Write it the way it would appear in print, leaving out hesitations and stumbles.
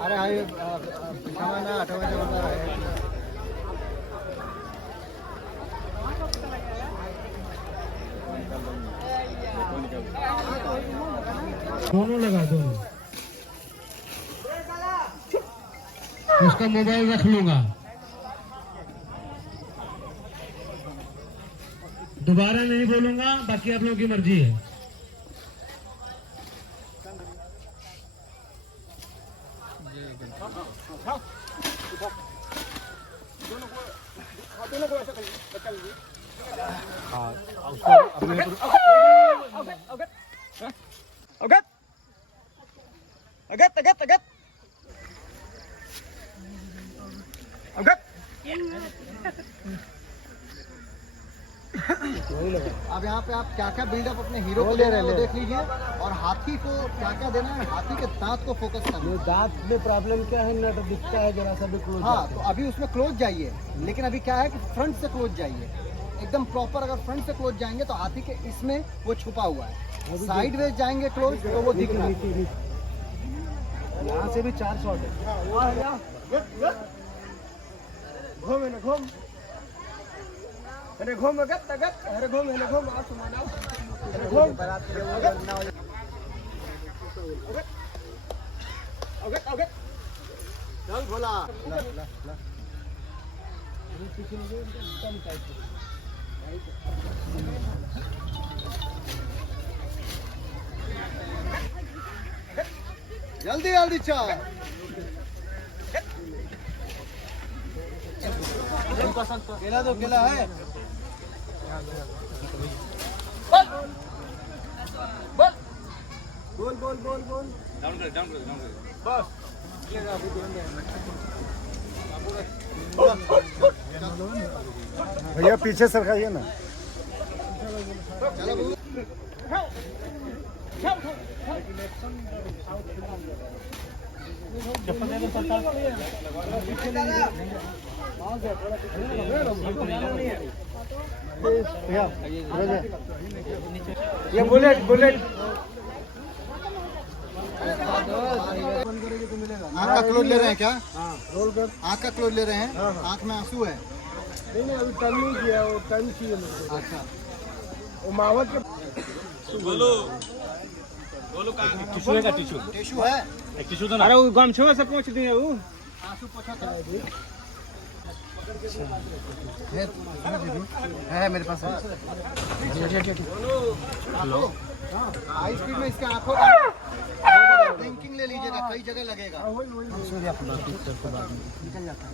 अरे हाय सामान आठवायचं मला दोनों लगा दोनों। उसका मोबाइल रख लूंगा। दोबारा नहीं बोलूंगा, बाकी आप लोगों की मर्जी है। अब यहाँ पे आप क्या क्या बिल्डअप अपने हीरो को ले रहे हैं वो देख लीजिए, और हाथी को क्या क्या देना है, हाथी के दांत को फोकस करना है। दांत में प्रॉब्लम क्या है, नट दिखता है जरा सा भी क्लोज। हाँ, तो अभी उसमें क्लोज जाइए, लेकिन अभी क्या है कि फ्रंट से क्लोज जाइए एकदम प्रॉपर। अगर फ्रंट से क्लोज जाएंगे तो हाथी के इसमें वो छुपा हुआ है, साइड वेज जाएंगे क्लोज तो वो दिख रहा है। यहाँ से भी 4 शॉट है। घूम ना घूम, अरे घूम अगत अगत, अरे घूम आ सुमाना, अरे घूम अगत अगत, चल भोला। जल्दी जल्दी चल। केला दो, केला है। बोल बोल बोल बोल, डाउन कर बस। भैया पीछे सरकाइए ना। ये बुलेट बुलेट आँख का क्लोज ले रहे हैं क्या? हाँ, रोल कर। आँख का क्लोज ले रहे हैं? आँख में आंसू है? नहीं अभी टर्न नहीं किया, वो टर्न चाहिए मुझे। अच्छा, वो मावत के बोलो कहाँ टिश्यू है? टिश्यू है? एक टिश्यू दो ना। अरे वो गमछुआ से पहुंच दिए वो। आंसू पोछा था है मेरे पास है। हेलो, हाई स्पीड में इसके आंखों का ब्लिंकिंग ले लीजिएगा, कई जगह लगेगा। निकल जाता है।